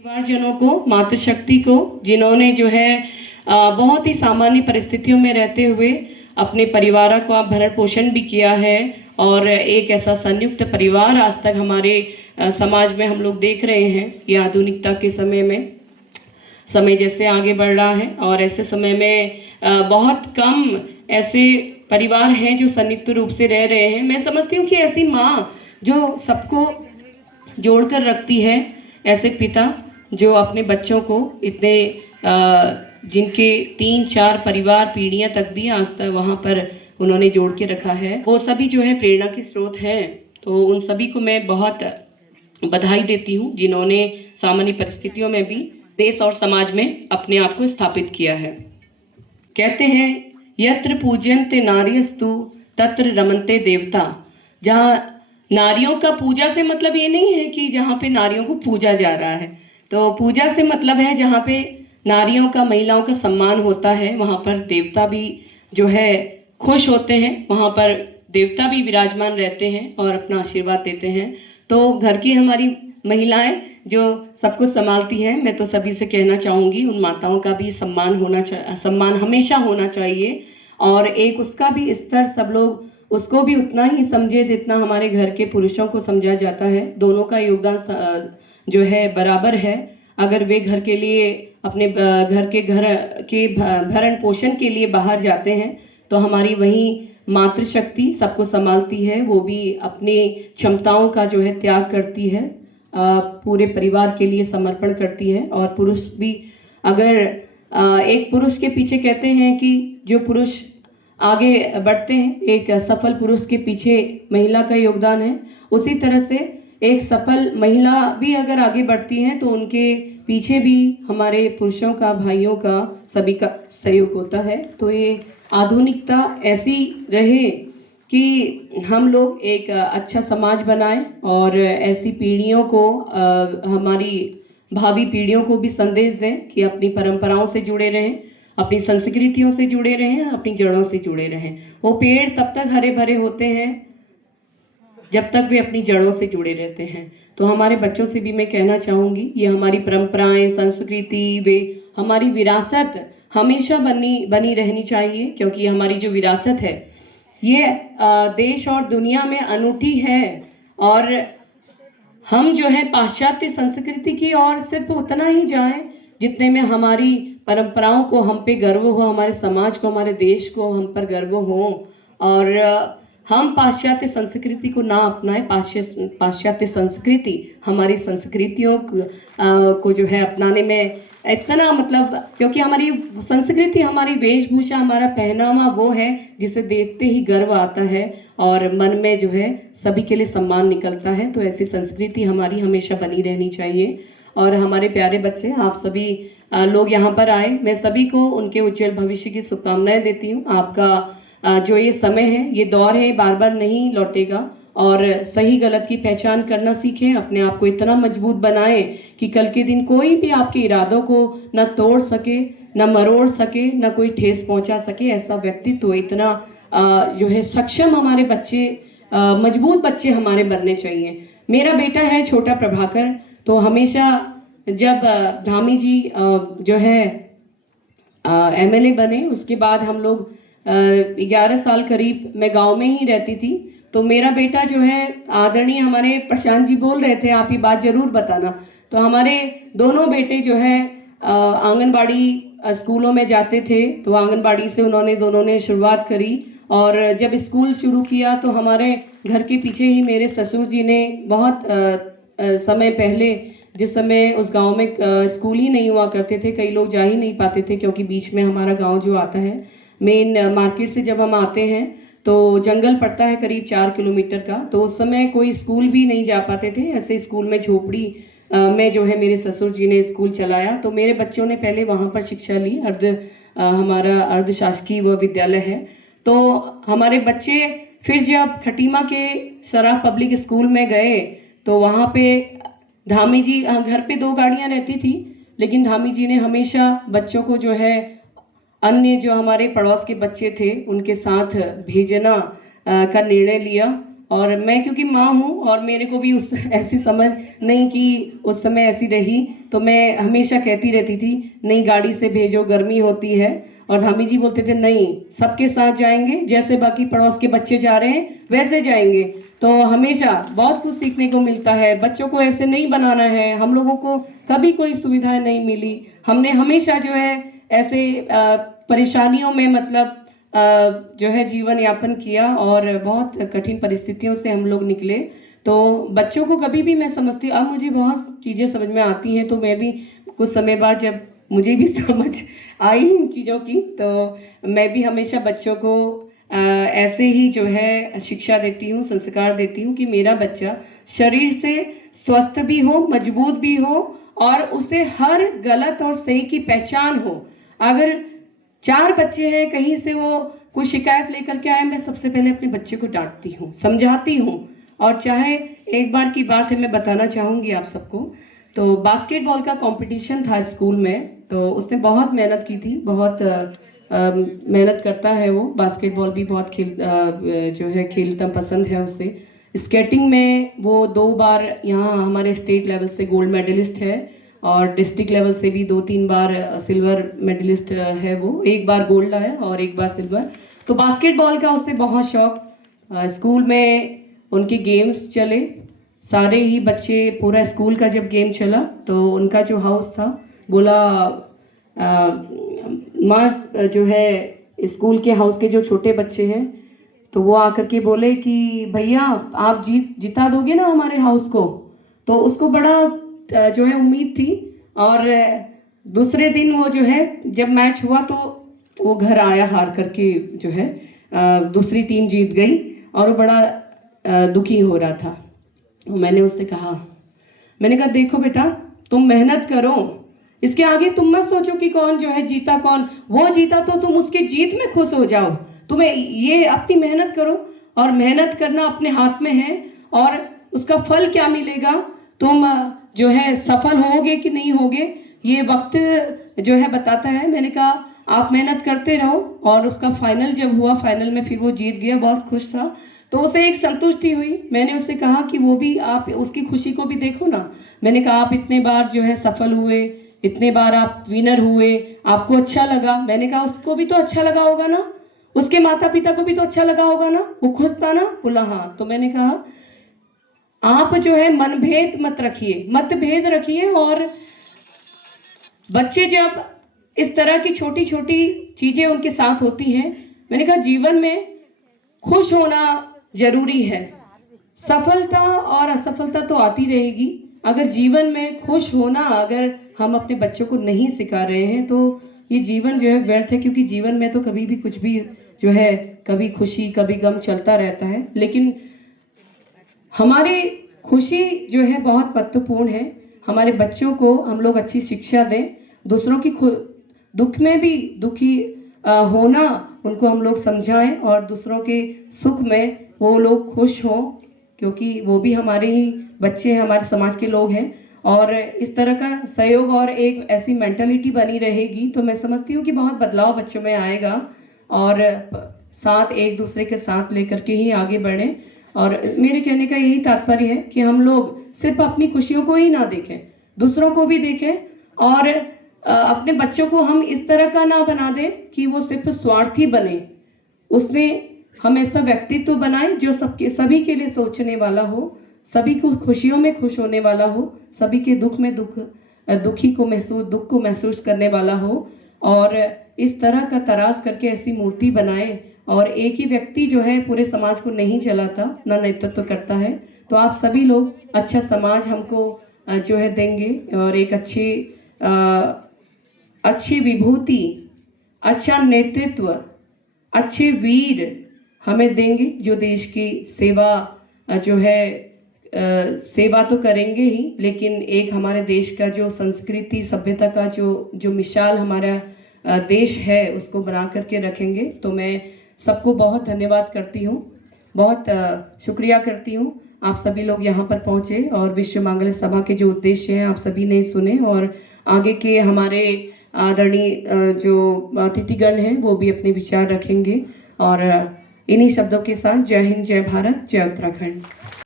परिवारजनों को, मातृशक्ति को, जिन्होंने जो है बहुत ही सामान्य परिस्थितियों में रहते हुए अपने परिवार का भरण पोषण भी किया है और एक ऐसा संयुक्त परिवार आज तक हमारे समाज में हम लोग देख रहे हैं। ये आधुनिकता के समय में समय जैसे आगे बढ़ रहा है और ऐसे समय में बहुत कम ऐसे परिवार हैं जो संयुक्त रूप से रह रहे हैं। मैं समझती हूँ कि ऐसी माँ जो सबको जोड़कर रखती है, ऐसे पिता जो अपने बच्चों को इतने जिनके 3-4 परिवार पीढ़ियां तक भी आज तक वहाँ पर उन्होंने जोड़ के रखा है, वो सभी जो है प्रेरणा की स्रोत हैं। तो उन सभी को मैं बहुत बधाई देती हूँ जिन्होंने सामान्य परिस्थितियों में भी देश और समाज में अपने आप को स्थापित किया है। कहते हैं यत्र पूज्यन्ते नार्यस्तु तत्र रमन्ते देवता। जहाँ नारियों का पूजा से मतलब ये नहीं है कि जहाँ पे नारियों को पूजा जा रहा है, तो पूजा से मतलब है जहाँ पे नारियों का, महिलाओं का सम्मान होता है, वहाँ पर देवता भी जो है खुश होते हैं, वहाँ पर देवता भी विराजमान रहते हैं और अपना आशीर्वाद देते हैं। तो घर की हमारी महिलाएं जो सब कुछ संभालती हैं, मैं तो सभी से कहना चाहूँगी उन माताओं का भी सम्मान हमेशा होना चाहिए और एक उसका भी स्तर सब लोग उसको भी उतना ही समझे जितना हमारे घर के पुरुषों को समझा जाता है। दोनों का योगदान जो है बराबर है। अगर वे घर के लिए अपने घर के भरण पोषण के लिए बाहर जाते हैं तो हमारी वही मातृशक्ति सबको संभालती है, वो भी अपनी क्षमताओं का जो है त्याग करती है, पूरे परिवार के लिए समर्पण करती है। और पुरुष भी अगर एक पुरुष के पीछे कहते हैं कि जो पुरुष आगे बढ़ते हैं, एक सफल पुरुष के पीछे महिला का योगदान है, उसी तरह से एक सफल महिला भी अगर आगे बढ़ती हैं तो उनके पीछे भी हमारे पुरुषों का, भाइयों का, सभी का सहयोग होता है। तो ये आधुनिकता ऐसी रहे कि हम लोग एक अच्छा समाज बनाएं और ऐसी पीढ़ियों को, हमारी भावी पीढ़ियों को भी संदेश दें कि अपनी परंपराओं से जुड़े रहें, अपनी संस्कृतियों से जुड़े रहें, अपनी जड़ों से जुड़े रहें। वो पेड़ तब तक हरे भरे होते हैं जब तक वे अपनी जड़ों से जुड़े रहते हैं। तो हमारे बच्चों से भी मैं कहना चाहूँगी, ये हमारी परंपराएं, संस्कृति, वे हमारी विरासत हमेशा बनी रहनी चाहिए, क्योंकि हमारी जो विरासत है ये देश और दुनिया में अनूठी है। और हम जो है पाश्चात्य संस्कृति की ओर सिर्फ उतना ही जाएं जितने में हमारी परंपराओं को हम पे गर्व हो, हमारे समाज को, हमारे देश को हम पर गर्व हो। और हम पाश्चात्य संस्कृति को ना अपनाएं। पाश्चात्य संस्कृति हमारी संस्कृतियों को जो है अपनाने में इतना मतलब, क्योंकि हमारी संस्कृति, हमारी वेशभूषा, हमारा पहनावा वो है जिसे देखते ही गर्व आता है और मन में जो है सभी के लिए सम्मान निकलता है। तो ऐसी संस्कृति हमारी हमेशा बनी रहनी चाहिए। और हमारे प्यारे बच्चे, आप सभी लोग यहाँ पर आए, मैं सभी को उनके उज्जवल भविष्य की शुभकामनाएं देती हूँ। आपका जो ये समय है, ये दौर है, बार बार नहीं लौटेगा और सही गलत की पहचान करना सीखें। अपने आप को इतना मजबूत बनाएं कि कल के दिन कोई भी आपके इरादों को न तोड़ सके, न मरोड़ सके, न कोई ठेस पहुंचा सके। ऐसा व्यक्तित्व, इतना जो है सक्षम हमारे बच्चे, मजबूत बच्चे हमारे बनने चाहिए। मेरा बेटा है छोटा प्रभाकर, तो हमेशा जब धामी जी जो है MLA बने, उसके बाद हम लोग 11 साल करीब मैं गांव में ही रहती थी। तो मेरा बेटा जो है, आदरणीय हमारे प्रशांत जी बोल रहे थे, आप ये बात जरूर बताना। तो हमारे दोनों बेटे जो है आंगनबाड़ी स्कूलों में जाते थे, तो आंगनबाड़ी से दोनों ने शुरुआत करी। और जब स्कूल शुरू किया तो हमारे घर के पीछे ही मेरे ससुर जी ने बहुत समय पहले, जिस समय उस गांव में स्कूल ही नहीं हुआ करते थे, कई लोग जा ही नहीं पाते थे, क्योंकि बीच में हमारा गांव जो आता है, मेन मार्केट से जब हम आते हैं तो जंगल पड़ता है करीब 4 किलोमीटर का। तो उस समय कोई स्कूल भी नहीं जा पाते थे। ऐसे स्कूल में झोपड़ी में जो है मेरे ससुर जी ने स्कूल चलाया। तो मेरे बच्चों ने पहले वहाँ पर शिक्षा ली। हमारा अर्ध शासकीय वह विद्यालय है। तो हमारे बच्चे फिर जब खटीमा के सराफ पब्लिक स्कूल में गए तो वहाँ पे धामी जी, घर पे 2 गाड़ियाँ रहती थी, लेकिन धामी जी ने हमेशा बच्चों को जो है अन्य जो हमारे पड़ोस के बच्चे थे उनके साथ भेजना का निर्णय लिया। और मैं क्योंकि माँ हूँ और मेरे को भी उस ऐसी समझ नहीं कि उस समय ऐसी रही, तो मैं हमेशा कहती रहती थी नहीं गाड़ी से भेजो, गर्मी होती है। और धामी जी बोलते थे नहीं सबके साथ जाएंगे, जैसे बाकी पड़ोस के बच्चे जा रहे हैं वैसे जाएंगे। तो हमेशा बहुत कुछ सीखने को मिलता है, बच्चों को ऐसे नहीं बनाना है। हम लोगों को कभी कोई सुविधाएं नहीं मिली, हमने हमेशा जो है ऐसे परेशानियों में मतलब जो है जीवन यापन किया और बहुत कठिन परिस्थितियों से हम लोग निकले। तो बच्चों को कभी भी मैं समझती हूँ, अब मुझे बहुत चीज़ें समझ में आती हैं, तो मैं भी कुछ समय बाद जब मुझे भी समझ आई इन चीज़ों की, तो मैं भी हमेशा बच्चों को ऐसे ही जो है शिक्षा देती हूँ, संस्कार देती हूँ कि मेरा बच्चा शरीर से स्वस्थ भी हो, मजबूत भी हो और उसे हर गलत और सही की पहचान हो। अगर 4 बच्चे हैं कहीं से वो कोई शिकायत लेकर के आए, मैं सबसे पहले अपने बच्चे को डांटती हूँ, समझाती हूँ। और चाहे एक बार की बात है, मैं बताना चाहूँगी आप सबको। तो बास्केटबॉल का कंपटीशन था स्कूल में, तो उसने बहुत मेहनत की थी, बहुत मेहनत करता है वो, बास्केटबॉल भी बहुत जो है खेलता पसंद है उसे। स्केटिंग में वो 2 बार यहाँ हमारे स्टेट लेवल से गोल्ड मेडलिस्ट है और डिस्ट्रिक्ट लेवल से भी 2-3 बार सिल्वर मेडलिस्ट है वो, 1 बार गोल्ड लाया और 1 बार सिल्वर। तो बास्केटबॉल का उससे बहुत शौक। स्कूल में उनके गेम्स चले, सारे ही बच्चे, पूरा स्कूल का जब गेम चला तो उनका जो हाउस था बोला माँ जो है स्कूल के हाउस के जो छोटे बच्चे हैं, तो वो आकर के बोले कि भैया आप जिता दोगे ना हमारे हाउस को। तो उसको बड़ा जो है उम्मीद थी। और दूसरे दिन वो जो है जब मैच हुआ तो वो घर आया हार करके, जो है दूसरी टीम जीत गई और वो बड़ा दुखी हो रहा था। मैंने उससे कहा, मैंने कहा देखो बेटा तुम मेहनत करो, इसके आगे तुम मत सोचो कि कौन जो है जीता, कौन वो जीता, तो तुम उसके जीत में खुश हो जाओ। तुम्हें ये अपनी मेहनत करो और मेहनत करना अपने हाथ में है और उसका फल क्या मिलेगा, तुम जो है सफल होगे कि नहीं होगे ये वक्त जो है बताता है। मैंने कहा आप मेहनत करते रहो। और उसका फाइनल जब हुआ, फाइनल में फिर वो जीत गया, बहुत खुश था। तो उसे एक संतुष्टि हुई। मैंने उससे कहा कि वो भी, आप उसकी खुशी को भी देखो ना। मैंने कहा आप इतने बार जो है सफल हुए, इतने बार आप विनर हुए, आपको अच्छा लगा। मैंने कहा उसको भी तो अच्छा लगा होगा ना, उसके माता पिता को भी तो अच्छा लगा होगा ना, वो खुश था ना। बोला हाँ। तो मैंने कहा आप जो है मनभेद मत रखिए, मतभेद रखिए। और बच्चे जब इस तरह की छोटी छोटी चीजें उनके साथ होती हैं, मैंने कहा जीवन में खुश होना जरूरी है। सफलता और असफलता तो आती रहेगी, अगर जीवन में खुश होना अगर हम अपने बच्चों को नहीं सिखा रहे हैं तो ये जीवन जो है व्यर्थ है। क्योंकि जीवन में तो कभी भी कुछ भी जो है, कभी खुशी कभी गम चलता रहता है। लेकिन हमारी खुशी जो है बहुत महत्वपूर्ण है। हमारे बच्चों को हम लोग अच्छी शिक्षा दें, दूसरों की दुख में भी दुखी होना उनको हम लोग समझाएं और दूसरों के सुख में वो लोग खुश हों, क्योंकि वो भी हमारे ही बच्चे हैं, हमारे समाज के लोग हैं। और इस तरह का सहयोग और एक ऐसी मेंटालिटी बनी रहेगी तो मैं समझती हूँ कि बहुत बदलाव बच्चों में आएगा और साथ एक दूसरे के साथ लेकर के ही आगे बढ़ें। और मेरे कहने का यही तात्पर्य है कि हम लोग सिर्फ अपनी खुशियों को ही ना देखें, दूसरों को भी देखें। और अपने बच्चों को हम इस तरह का ना बना दें कि वो सिर्फ स्वार्थी बने, उसमें हम ऐसा व्यक्तित्व बनाएं जो सभी के लिए सोचने वाला हो, सभी को खुशियों में खुश होने वाला हो, सभी के दुख में दुख को महसूस करने वाला हो। और इस तरह का तराश करके ऐसी मूर्ति बनाए। और एक ही व्यक्ति जो है पूरे समाज को नहीं चलाता, ना नेतृत्व करता है। तो आप सभी लोग अच्छा समाज हमको जो है देंगे और एक अच्छी विभूति, अच्छा नेतृत्व, अच्छे वीर हमें देंगे जो देश की सेवा जो है सेवा तो करेंगे ही, लेकिन एक हमारे देश का जो संस्कृति सभ्यता का जो मिसाल हमारा देश है उसको बना करके रखेंगे। तो मैं सबको बहुत धन्यवाद करती हूँ, बहुत शुक्रिया करती हूँ। आप सभी लोग यहाँ पर पहुँचे और विश्व मांगल्य सभा के जो उद्देश्य हैं आप सभी ने सुने और आगे के हमारे आदरणीय जो अतिथिगण हैं वो भी अपने विचार रखेंगे। और इन्हीं शब्दों के साथ जय हिंद, जय भारत, जय उत्तराखंड।